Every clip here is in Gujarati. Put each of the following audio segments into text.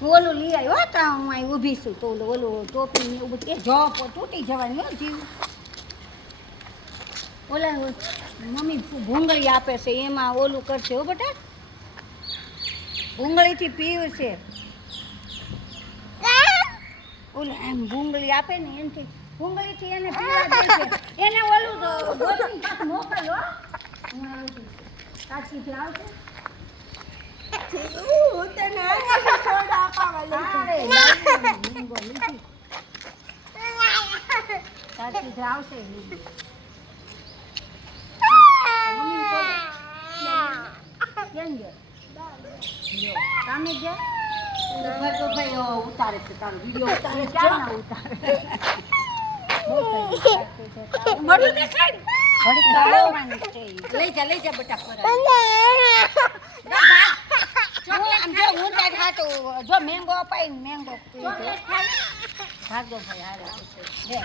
હું ઓલું લઈ આવ્યો ત્યાં હું અહીં ઊભી છું તો ઓલું ટોપી એવું બધું એ જોબ તૂટી જવાની હો જીવ. ઓલા મમ્મી ભૂંગળી આપે છે એમાં ઓલું કરશે હો બેટા, ભૂંગળીથી પીવશે. ઓલું એમ ભૂંગળી આપે ને એનાથી ભૂંગળીથી એને પીવા દેશે. એને ઓલું ગોળની પાક મોકલો. હું આવું છું સાચીથી આવશે. હું તને સોડા અપાવા લઈ સાચીથી આવશે. કેમ ગયો કામે ગયા તો ભાઈ ઉતારે છે તારો વિડીયો ઉતારે ક્યાં ના ઉતારે મોટું દેખાડ ઘડી કાળવાની છે. લઈ જા બેટા પર આમ જો હું તાર ખાતો જો મેંગો અપાય ને મેંગો ભાગો ભાઈ હારે લે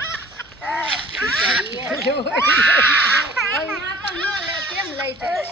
કેમ લઈ જાય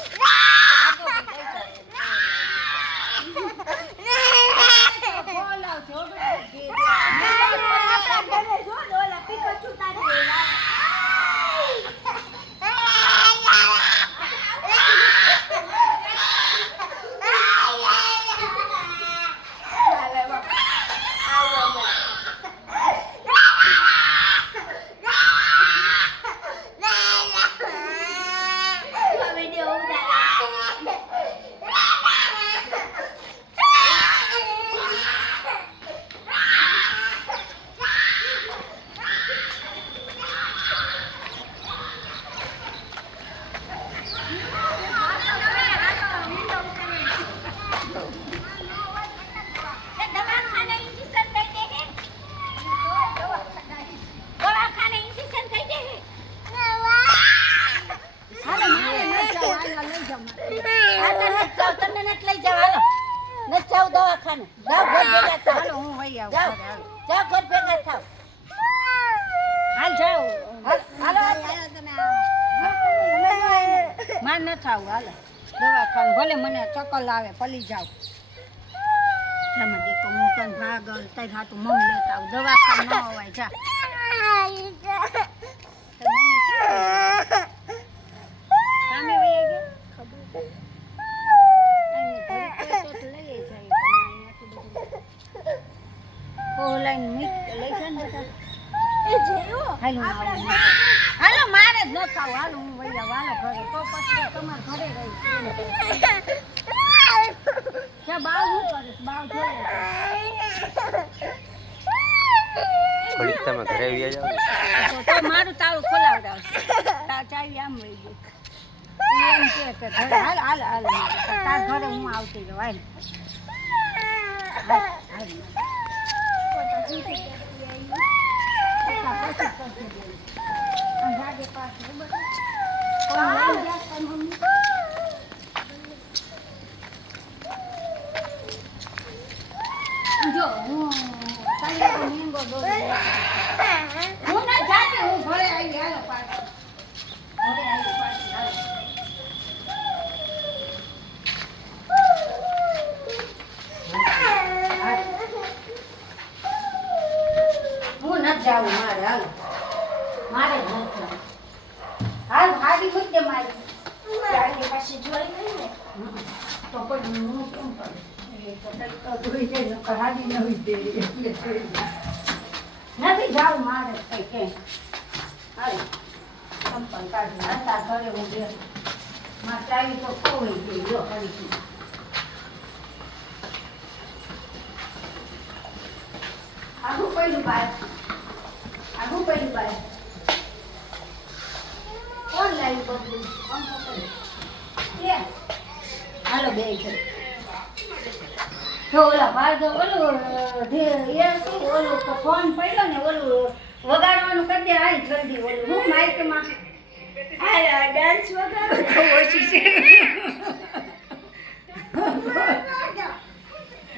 માર ન થાવ હાલો દવાખાને ભલે મને ચક્કર આવે પલી જાવ જમા દેખો હું તને ભાગલ તઈ હાટું મમ્મી લેતા આવું દવાખાને ન અવાય જા કામે વઈ ગયા ઓલાઈન મિક લઈ જા ને બેટા એ જેવો હાલો મારે જ ન ખાવ હાલો હું વૈયા વાલો ઘરે તો પછી તમારે ઘરે રહી ત્યાં બાવ શું કરે બાવ જોઈએ થોડીક તમે ઘરે આવી જાવ તો મારું તાળું ખોલાવડાવશે તાર ચાવી આમ વહી ગઈ એમ કે ઘરે હાલ હાલ હાલ તાર ઘરે હું આવતી રહું હાલ જો હું મેંગો દો હું ના જાતે હું ઘરે આવી હાલો પાછો ઘરે આવી પાછી હાલો હું ન જાઉં મારે હાલ મારે જ નથી હાલ હાડી મૂકી દે મારી ગાડી પાછી જોઈ ગઈ ને તો પણ હું શું કરું નથી જાવ મારે કઈ કે હાલ સંપલ કાઢી હતા ઘરે હું બે મારે ચાવી તો ખોઈ ગઈ જો ફરીથી આગું પડ્યું ભાઈ કોણ લાવ્યું બધું હાલો બે છે ઓલા ભાર્ગવ ઓલું ઓલું ફોન પડ્યો ને ઓલું વગાડવાનું કરી દે આઈ જલ્દી ઓલું હું માઇકમાં ડાન્સ વગાડો તો ઓછી છે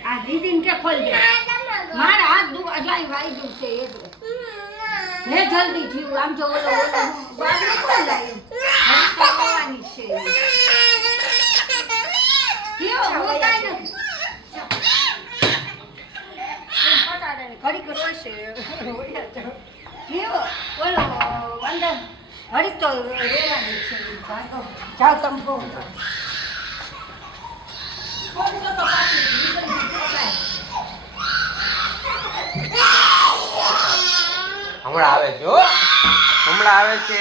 આ દીદીને કે ખોલ દે મારા હાથ અજાઈ વાઈ છે એટલે હે જલ્દી જીવ આમ જો ઓલો બાજુ કોણ લાવ્યું હરવાની છે કેવો હું કાઈ નથી કેવો બોલો વંદન હરી તો રેવાની છે ભાગો જાઓ તમે બહુ હમણાં આવે છે હો. હમણાં આવે છે